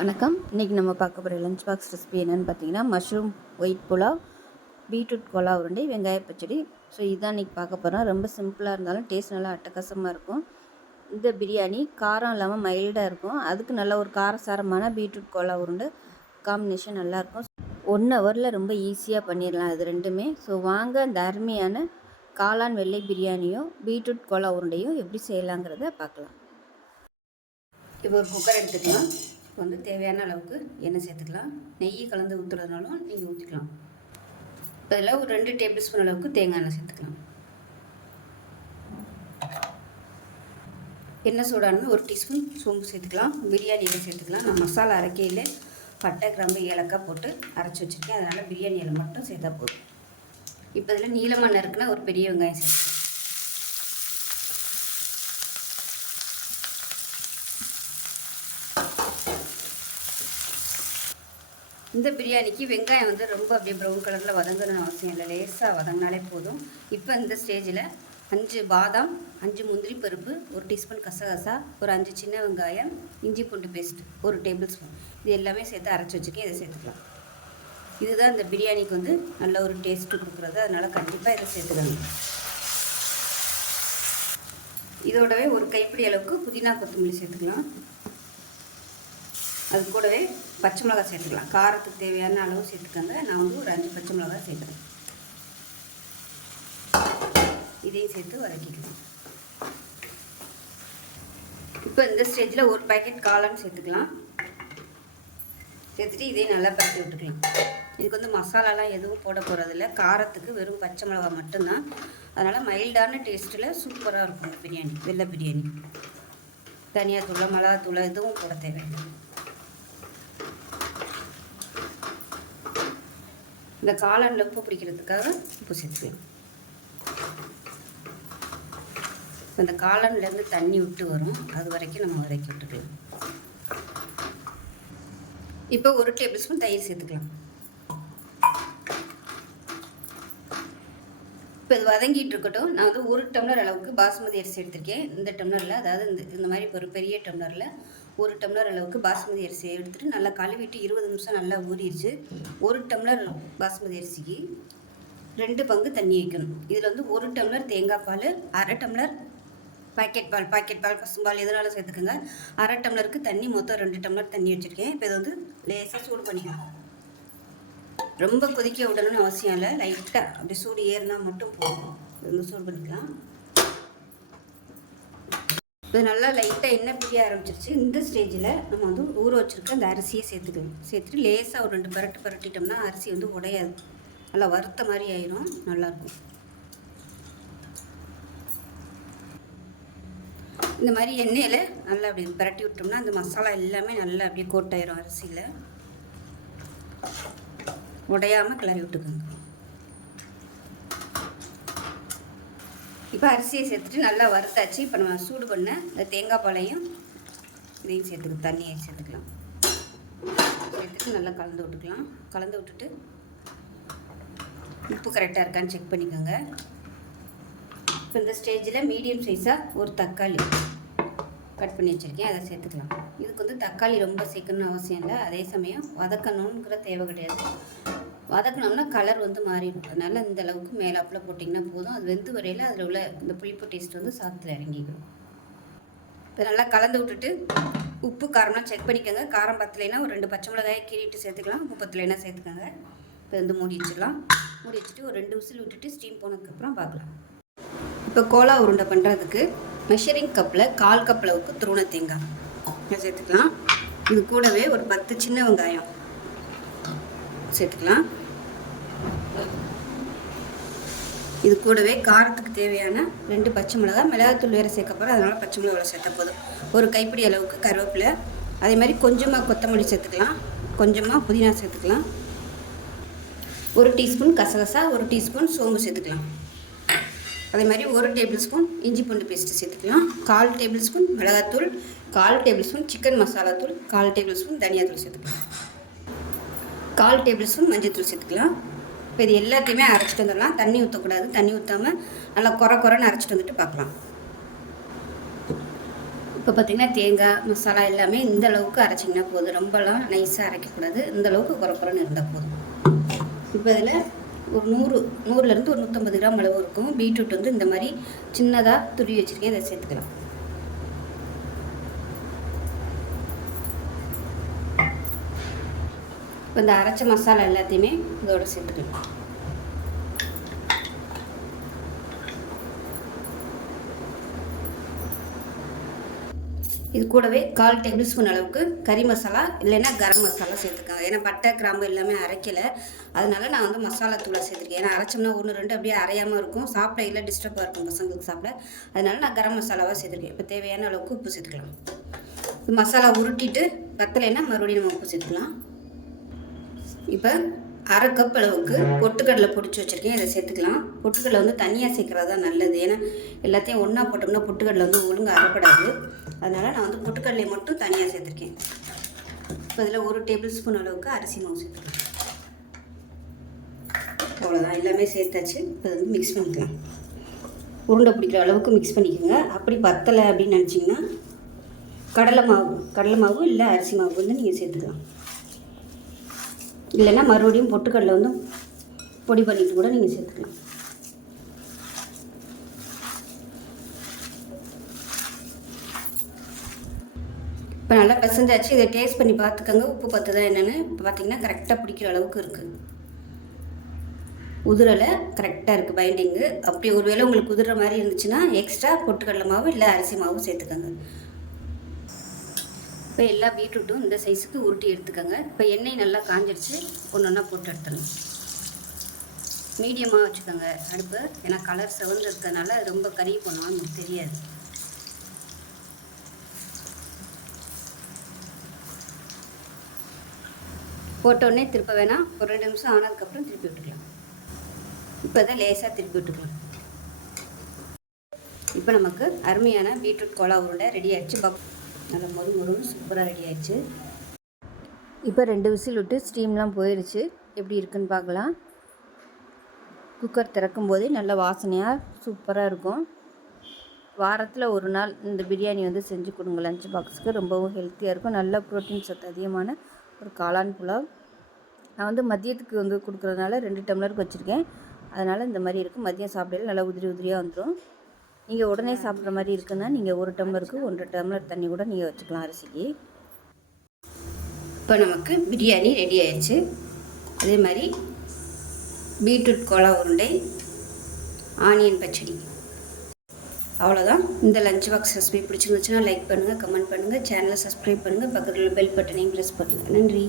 வணக்கம். இன்றைக்கி நம்ம பார்க்க போகிற லஞ்ச் பாக்ஸ் ரெசிபி என்னென்னு பார்த்தீங்கன்னா, மஷ்ரூம் ஒயிட் புலாவ், பீட்ரூட் கோலா உருண்டை, வெங்காய பச்சடி. ஸோ இதுதான் இன்றைக்கி பார்க்க போகிறோம். ரொம்ப சிம்பிளாக இருந்தாலும் டேஸ்ட் நல்லா அட்டகாசமாக இருக்கும். இந்த பிரியாணி காரம் இல்லாமல் மைல்டாக இருக்கும். அதுக்கு நல்ல ஒரு காரசாரமான பீட்ரூட் கோலா உருண்டை காம்பினேஷன் நல்லாயிருக்கும். 1 ஹவரில் ரொம்ப ஈஸியாக பண்ணிடலாம் இது ரெண்டுமே. ஸோ வாங்க அந்த அருமையான காளான் வெள்ளை பிரியாணியும் பீட்ரூட் கோலா உருண்டையும் எப்படி செய்யலாங்கிறத பார்க்கலாம். இப்போ ஒரு குக்கர் எடுத்துக்கலாம். இப்போ தேவையான அளவுக்கு எண்ணெய் சேர்த்துக்கலாம். நெய் கலந்து ஊற்றுறதுனாலும் நீங்கள் ஊற்றிக்கலாம். இப்போ இதில் ஒரு 2 டேபிள் ஸ்பூன் அளவுக்கு தேங்காய் எண்ணெய் சேர்த்துக்கலாம். எண்ணெய் சூடானது 1 டீஸ்பூன் சோம்பு சேர்த்துக்கலாம். பிரியாணி இலை சேர்த்துக்கலாம். நான் மசாலா அரைக்கையில் பட்டை, கிராம்பு, ஏலக்காய் போட்டு அரைச்சி வச்சுருக்கேன். அதனால் பிரியாணி இலை மட்டும் சேர்த்தா போதும். இப்போ இதில் நீளமாக நறுக்குனா ஒரு பெரிய வெங்காயம் சேர்த்துக்கலாம். இந்த பிரியாணிக்கு வெங்காயம் ரொம்ப அப்படியே ப்ரௌன் கலரில் வதங்கணும்னு அவசியம் இல்லை. லேசாக வதங்கினாலே போதும். இப்போ இந்த ஸ்டேஜில் 5 பாதாம், 5 முந்திரி பருப்பு, 1 டீஸ்பூன் கசகசா, ஒரு 5 சின்ன வெங்காயம், இஞ்சி பூண்டு பேஸ்ட் 1 டேபிள் ஸ்பூன், இது எல்லாமே சேர்த்து அரைச்சி வச்சுக்கேன். இதை சேர்த்துக்கலாம். இதுதான் இந்த பிரியாணிக்கு நல்ல ஒரு டேஸ்ட்டு கொடுக்குறது. அதனால் கண்டிப்பாக இதை சேர்த்துக்கணும். இதோடவே ஒரு கைப்பிடி அளவுக்கு புதினா கொத்தமல்லி சேர்த்துக்கலாம். அது கூடவே பச்சை மிளகாய் சேர்த்துக்கலாம். காரத்துக்கு தேவையான அளவு சேர்த்துக்கோங்க. நான் ஒரு 5 பச்சை மிளகாய் சேர்க்குறேன். இதையும் சேர்த்து வதக்கிக்கலாம். இப்போ இந்த ஸ்டேஜில் ஒரு பேக்கெட் காளான் சேர்த்துக்கலாம். சேர்த்துட்டு இதையும் நல்லா பரட்டி விட்டுக்கலாம். இதுக்கு மசாலாலாம் எதுவும் போட போகிறதில்ல. காரத்துக்கு வெறும் பச்சை மிளகாய் மட்டும்தான். அதனால் மைல்டான டேஸ்ட்டில் சூப்பராக இருக்கும் பிரியாணி, வெள்ளை பிரியாணி. தனியாத்தூள், மிளகாத்தூள் எதுவும் போட தேவையில்லை. இந்த காளானில் உப்பு பிடிக்கிறதுக்காக உப்பு சேர்த்துக்கலாம். இந்த காளான்லேருந்து தண்ணி விட்டு வரும், அது வரைக்கும் நம்ம வதக்கி விட்டுக்கலாம். இப்போ 1 டேபிள் ஸ்பூன் தயிர் சேர்த்துக்கலாம். இப்போ இது வதங்கிட்டு இருக்கட்டும். நான் 1 டம்ளர் அளவுக்கு பாஸ்மதி அரிசி எடுத்திருக்கேன். இந்த டம்ளரில், அதாவது இந்த மாதிரி ஒரு பெரிய டம்ளரில் 1 டம்ளர் அளவுக்கு பாஸ்மதி அரிசியை எடுத்துகிட்டு நல்லா கழுவிட்டு 20 நிமிஷம் நல்லா ஊறிடுச்சு. 1 டம்ளர் பாஸ்மதி அரிசிக்கு 2 பங்கு தண்ணி வைக்கணும். இதில் 1 டம்ளர் தேங்காய் பால், 1/2 டம்ளர் பாக்கெட் பால் பசும்பால் எதனாலும் சேர்த்துக்கோங்க. 1/2 டம்ளருக்கு தண்ணி, மொத்தம் 2 டம்ளர் தண்ணி வச்சுருக்கேன். இப்போ இது லேசாக சூடு பண்ணிக்கலாம். ரொம்ப கொதிக்க விடணும்னு அவசியம் இல்லை. லைட்டாக அப்படி சூடு ஏறினா மட்டும் போதும். இது சூடு பண்ணிக்கலாம். இது நல்லா லைட்டாக எண்ணெய் பிரிய ஆரம்பிச்சிருச்சு. இந்த ஸ்டேஜில் நம்ம ஊற வச்சுருக்க அந்த அரிசியை சேர்த்துக்கணும். சேர்த்துட்டு லேசாக ஒரு 2 பரட்டிட்டோம்னா அரிசி உடையாது. நல்லா வறுத்த மாதிரி ஆயிரும், நல்லாயிருக்கும். இந்த மாதிரி எண்ணெயில் நல்லா அப்படி பரட்டி விட்டோம்னா அந்த மசாலா எல்லாமே நல்லா அப்படியே கோட்டாயிரும் அரிசியில். உடையாமல் கிளறி விட்டுக்கோங்க. இப்போ அரிசியை சேர்த்துட்டு நல்லா வறுத்தாச்சு. இப்போ நம்ம சூடு பண்ண இந்த தேங்காய் பாலையும் இதையும் தண்ணியை சேர்த்துக்கலாம். சேர்த்துட்டு நல்லா கலந்து விட்டுக்கலாம். கலந்து விட்டுட்டு உப்பு கரெக்டாக இருக்கான்னு செக் பண்ணிக்கோங்க. இப்போ இந்த ஸ்டேஜில் மீடியம் சைஸாக ஒரு தக்காளி கட் பண்ணி வச்சுருக்கேன், அதை சேர்த்துக்கலாம். இதுக்கு தக்காளி ரொம்ப சேர்க்கணும்னு அவசியம் இல்லை. அதே சமயம் வதக்கணுங்கிற தேவை கிடையாது. வதக்கணும்னா கலர் மாறிடும். அதனால் இந்த அளவுக்கு மேலாப்பில் போட்டிங்கன்னா போதும். அது வெந்து வரையில் அதில் உள்ள இந்த புளிப்பு டேஸ்ட் சாதத்தில் இறங்கிக்கணும். இப்போ நல்லா கலந்து விட்டுட்டு உப்பு காரம்லாம் செக் பண்ணிக்கோங்க. காரம் பத்தலைன்னா ஒரு 2 பச்சை மிளகாயை கீறிட்டு சேர்த்துக்கலாம். உப்பு பத்தலைன்னா சேர்த்துக்கோங்க. இப்போ மூடி வச்சிடலாம். மூடி வச்சுட்டு ஒரு 2 விசில் விட்டுட்டு ஸ்டீம் போனதுக்கப்புறம் பார்க்கலாம். இப்போ கோலா உருண்டை பண்ணுறதுக்கு மெஷரிங் கப்பில் 1/4 கப் அளவுக்கு துருவன தேங்காய் சேர்த்துக்கலாம். இது கூடவே ஒரு 10 சின்ன வெங்காயம் சேர்த்துக்கலாம். இது கூடவே காரத்துக்கு தேவையான 2 பச்சை மிளகாய், மிளகாத்தூள் வேறு சேர்க்க போகிறோம், அதனால் பச்சை மிளகாய் சேர்த்தா போதும். ஒரு கைப்பிடி அளவுக்கு கருவேப்பிலை, அதே மாதிரி கொஞ்சமாக கொத்தமல்லி சேர்த்துக்கலாம், கொஞ்சமாக புதினா சேர்த்துக்கலாம், 1 டீஸ்பூன் கசகசா, 1 டீஸ்பூன் சோம்பு சேர்த்துக்கலாம். அதே மாதிரி 1 டேபிள் ஸ்பூன் இஞ்சி பூண்டு பேஸ்ட்டு சேர்த்துக்கலாம். 1/4 டேபிள் ஸ்பூன் மிளகாத்தூள், 1/4 டேபிள் ஸ்பூன் சிக்கன் மசாலா தூள், 1/4 டேபிள் ஸ்பூன் தனியாத்தூள் சேர்த்துக்கலாம். 1/4 டேபிள் ஸ்பூன் மஞ்சள் தூள் சேர்த்துக்கலாம். இப்போ இது எல்லாத்தையுமே அரைச்சிட்டு வந்துடலாம். தண்ணி ஊற்றக்கூடாது. தண்ணி ஊற்றாமல் நல்லா குறைன்னு அரைச்சிட்டு வந்துட்டு பார்க்கலாம். இப்போ பார்த்திங்கன்னா தேங்காய் மசாலா எல்லாமே இந்த அளவுக்கு அரைச்சிங்கன்னா போதும். ரொம்பலாம் நைஸாக அரைக்கக்கூடாது. இந்த அளவுக்கு குறக்குறன்னு இருந்தால் போதும். இப்போ இதில் ஒரு 100லேருந்து ஒரு 150 கிராம் அளவு இருக்கும். பீட்ரூட் வந்து இந்த மாதிரி சின்னதாக துருவி வச்சுருக்கேன். இதை சேர்த்துக்கலாம். இப்போ இந்த அரைச்ச மசாலா எல்லாத்தையுமே இதோட சேர்த்துக்கலாம். இது கூடவே 1/4 டேபிள் ஸ்பூன் அளவுக்கு கறி மசாலா இல்லைன்னா கரம் மசாலா சேர்த்துக்கோங்க. ஏன்னா பட்டை கிராம்பு எல்லாமே அரைக்கலை, அதனால நான் வந்து மசாலா தூளை சேர்த்துருக்கேன். ஏன்னா அரைச்சோம்னா 1-2 அப்படியே அரையாமல் இருக்கும், சாப்பிட இல்லை டிஸ்டர்பாக இருக்கும் பசங்களுக்கு சாப்பிட. அதனால நான் கரம் மசாலாவாக சேர்த்துருக்கேன். இப்போ தேவையான அளவுக்கு உப்பு சேர்த்துக்கலாம். மசாலா உருட்டிட்டு பத்தலைன்னா மறுபடியும் நம்ம உப்பு சேர்த்துக்கலாம். இப்போ 1/2 கப் அளவுக்கு பொட்டுக்கடலை பொடிச்சு வச்சுருக்கேன். இதை சேர்த்துக்கலாம். பொட்டுக்கடலை வந்து தனியாக சேர்க்குறது தான் நல்லது. ஏன்னா எல்லாத்தையும் ஒன்றா போட்டோம்னா பொட்டுக்கடலை வந்து ஒழுங்காக அரைப்படாது. அதனால் நான் வந்து பொட்டுக்கடலையை மட்டும் தனியாக சேர்த்துருக்கேன். இப்போ இதில் 1 டேபிள் ஸ்பூன் அளவுக்கு அரிசி மாவு சேர்த்துக்கலாம். அவ்வளோதான், எல்லாமே சேர்த்தாச்சு. இப்போ வந்து மிக்ஸ் பண்ணிக்கலாம். உருண்டை பிடிக்கிற அளவுக்கு மிக்ஸ் பண்ணிக்கோங்க. அப்படி பத்தலை அப்படின்னு நினச்சிங்கன்னா கடலை மாவு இல்லை அரிசி மாவு வந்து நீங்கள் சேர்த்துக்கலாம். இல்லைன்னா மறுபடியும் பொட்டுக்கடலை வந்து பொடி பண்ணிட்டு கூட நீங்கள் சேர்த்துக்கலாம். இப்போ நல்லா பிசைஞ்சாச்சு. இதை டேஸ்ட் பண்ணி பார்த்துக்கோங்க, உப்பு பத்துதா என்னென்னு. இப்போ பார்த்தீங்கன்னா கரெக்டாக பிடிக்கிற அளவுக்கு இருக்குது. உதிரலை கரெக்டாக இருக்குது பைண்டிங்கு. அப்படி ஒரு வேளை உங்களுக்கு உதிர மாதிரி இருந்துச்சுன்னா எக்ஸ்ட்ரா பொட்டுக்கடலை மாவு இல்லை அரிசி மாவு சேர்த்துக்கோங்க. இப்போ எல்லா பீட்ரூட்டும் இந்த சைஸுக்கு உருட்டி எடுத்துக்கோங்க. இப்போ எண்ணெய் நல்லா காஞ்சிடுச்சு, ஒன்று ஒன்றா போட்டு எடுத்துடணும். மீடியமாக வச்சுக்கோங்க அடுப்பு, ஏன்னா கலர் செவந்து இருக்கிறதுனால ரொம்ப கறி போனோம் நமக்கு தெரியாது. போட்டோடனே திருப்ப வேணாம், ஒரு 2 நிமிஷம் ஆனதுக்கப்புறம் திருப்பி விட்டுக்கலாம். இப்போ தான் லேசாக திருப்பி விட்டுக்கலாம். இப்போ நமக்கு அருமையான பீட்ரூட் கோலா உருண்டை ரெடி ஆகிடுச்சு. நல்லா மொறுமொறுன்னு சூப்பராக ரெடி ஆகிடுச்சு. இப்போ 2 விசில் விட்டு ஸ்டீம்லாம் போயிடுச்சு. எப்படி இருக்குன்னு பார்க்கலாம். குக்கர் திறக்கும் போதே நல்ல வாசனையாக சூப்பராக இருக்கும். வாரத்தில் ஒரு நாள் இந்த பிரியாணி வந்து செஞ்சு கொடுங்க லஞ்ச் பாக்ஸுக்கு. ரொம்பவும் ஹெல்த்தியாக இருக்கும். நல்ல ப்ரோட்டீன் சத்து அதிகமான ஒரு காளான் புலாவ். நான் வந்து மதியத்துக்கு வந்து கொடுக்குறதுனால 2 டம்ளருக்கு வச்சுருக்கேன். அதனால் இந்த மாதிரி இருக்கும். மதியம் சாப்பிடையில நல்லா உதிரியாக வந்துடும். நீங்கள் உடனே சாப்பிட்ற மாதிரி இருக்குன்னா நீங்கள் 1 டம்ளருக்கு 1.5 டம்ளர் தண்ணி கூட நீங்கள் வச்சுக்கலாம் அரிசிக்கு. இப்போ நமக்கு பிரியாணி ரெடி ஆயிடுச்சு. அதே மாதிரி பீட்ரூட் கோலா உருண்டை, ஆனியன் பச்சடி. அவ்வளோதான். இந்த லஞ்ச் பாக்ஸ் ரெசிபி பிடிச்சிருந்துச்சுன்னா லைக் பண்ணுங்கள், கமெண்ட் பண்ணுங்கள், சேனலை சப்ஸ்கிரைப் பண்ணுங்கள், பக்கத்தில் பெல் பட்டனையும் ப்ரெஸ் பண்ணுங்கள். நன்றி.